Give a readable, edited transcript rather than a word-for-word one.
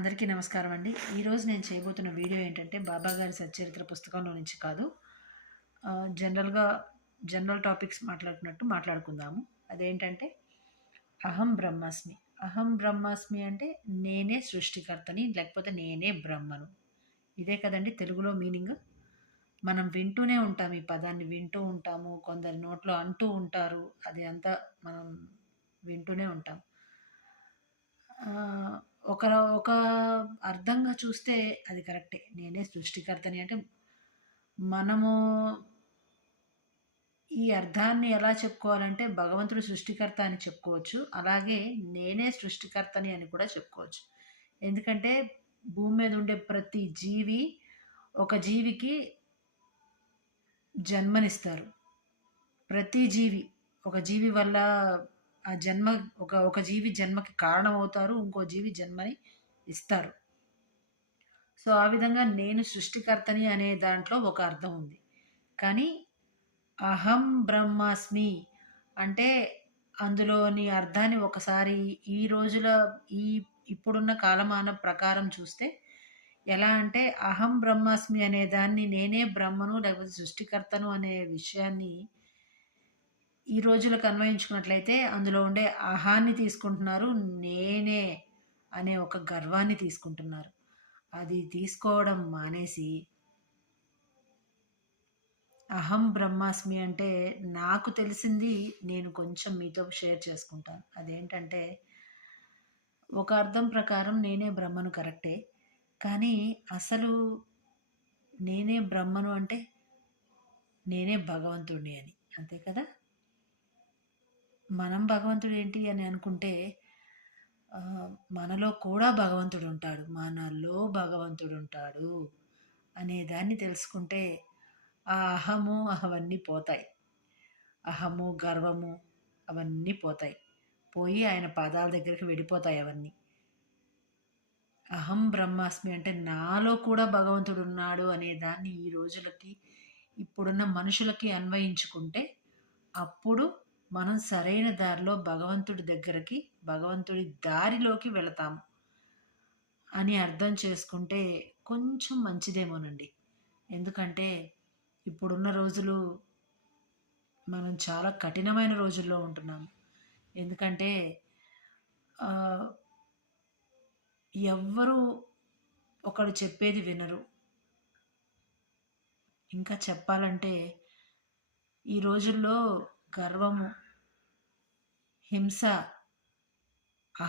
అందరికీ నమస్కారం అండి. ఈరోజు నేను చేయబోతున్న వీడియో ఏంటంటే, బాబా గారి సచ్చరిత్ర పుస్తకంలో నుంచి కాదు. జనరల్‌గా జనరల్ టాపిక్స్ మాట్లాడుకున్నట్టు మాట్లాడుకుందాము. అదేంటంటే, అహం బ్రహ్మాస్మి. అహం బ్రహ్మాస్మి అంటే నేనే సృష్టికర్తని, లేకపోతే నేనే బ్రహ్మను. ఇదే కదండీ తెలుగులో మీనింగ్. మనం వింటూనే ఉంటాం. ఈ పదాన్ని వింటూ ఉంటాము. కొందరి నోట్లో అంటూ ఉంటారు. అది అంతా మనం వింటూనే ఉంటాం. ఆహ్, ఒక ఒక అర్థంగా చూస్తే అది కరెక్టే. నేనే సృష్టికర్తని అంటే, మనము ఈ అర్థాన్ని ఎలా చెప్పుకోవాలంటే, భగవంతుడు సృష్టికర్త అని చెప్పుకోవచ్చు. అలాగే నేనే సృష్టికర్తని అని కూడా చెప్పుకోవచ్చు. ఎందుకంటే, భూమి మీద ఉండే ప్రతి జీవి, ఒక జీవికి జన్మనిస్తారు. ప్రతి జీవి, ఒక జీవి వల్ల ఆ జన్మ ఒక జీవి జన్మకి కారణమవుతారు. ఇంకో జీవి జన్మని ఇస్తారు. సో, ఆ విధంగా నేను సృష్టికర్తని అనే దాంట్లో ఒక అర్థం ఉంది. కానీ అహం బ్రహ్మాస్మి అంటే అందులోని అర్థాన్ని ఒకసారి ఈ రోజుల ఈ ఇప్పుడున్న కాలమాన ప్రకారం చూస్తే ఎలా అంటే అహం బ్రహ్మాస్మి అనే దాన్ని నేనే బ్రహ్మను లేకపోతే సృష్టికర్తను అనే విషయాన్ని ఈ రోజులకు అన్వయించుకున్నట్లయితే అందులో ఉండే అహాన్ని తీసుకుంటున్నారు. నేనే అనే ఒక గర్వాన్ని తీసుకుంటున్నారు. అది తీసుకోవడం మానేసి అహం బ్రహ్మాస్మి అంటే నాకు తెలిసింది నేను కొంచెం మీతో షేర్ చేసుకుంటాను. అదేంటంటే ఒక అర్థం ప్రకారం నేనే బ్రహ్మను కరెక్టే. కానీ అసలు నేనే బ్రహ్మను అంటే నేనే భగవంతుడిని అని. అంతే కదా! మనం భగవంతుడు ఏంటి అని అనుకుంటే మనలో కూడా భగవంతుడుంటాడు. మనలో భగవంతుడుంటాడు అనే దాన్ని తెలుసుకుంటే ఆ అహము అవన్నీ పోతాయి. అహము, గర్వము అవన్నీ పోతాయి. పోయి ఆయన పాదాల దగ్గరికి వెళ్ళిపోతాయి అవన్నీ. అహం బ్రహ్మాస్మి అంటే నాలో కూడా భగవంతుడున్నాడు అనే దాన్ని ఈ రోజులకి, ఇప్పుడున్న మనుషులకి అన్వయించుకుంటే, అప్పుడు మనం సరైన దారిలో భగవంతుడి దగ్గరకి, భగవంతుడి దారిలోకి వెళతాము అని అర్థం చేసుకుంటే కొంచెం మంచిదేమోనండి. ఎందుకంటే ఇప్పుడున్న రోజులు మనం చాలా కఠినమైన రోజుల్లో ఉంటున్నాము. ఎందుకంటే ఆహ్, ఎవ్వరు ఒకళ్ళు చెప్పేది వినరు. ఇంకా చెప్పాలంటే ఈ రోజుల్లో గర్వము, హింస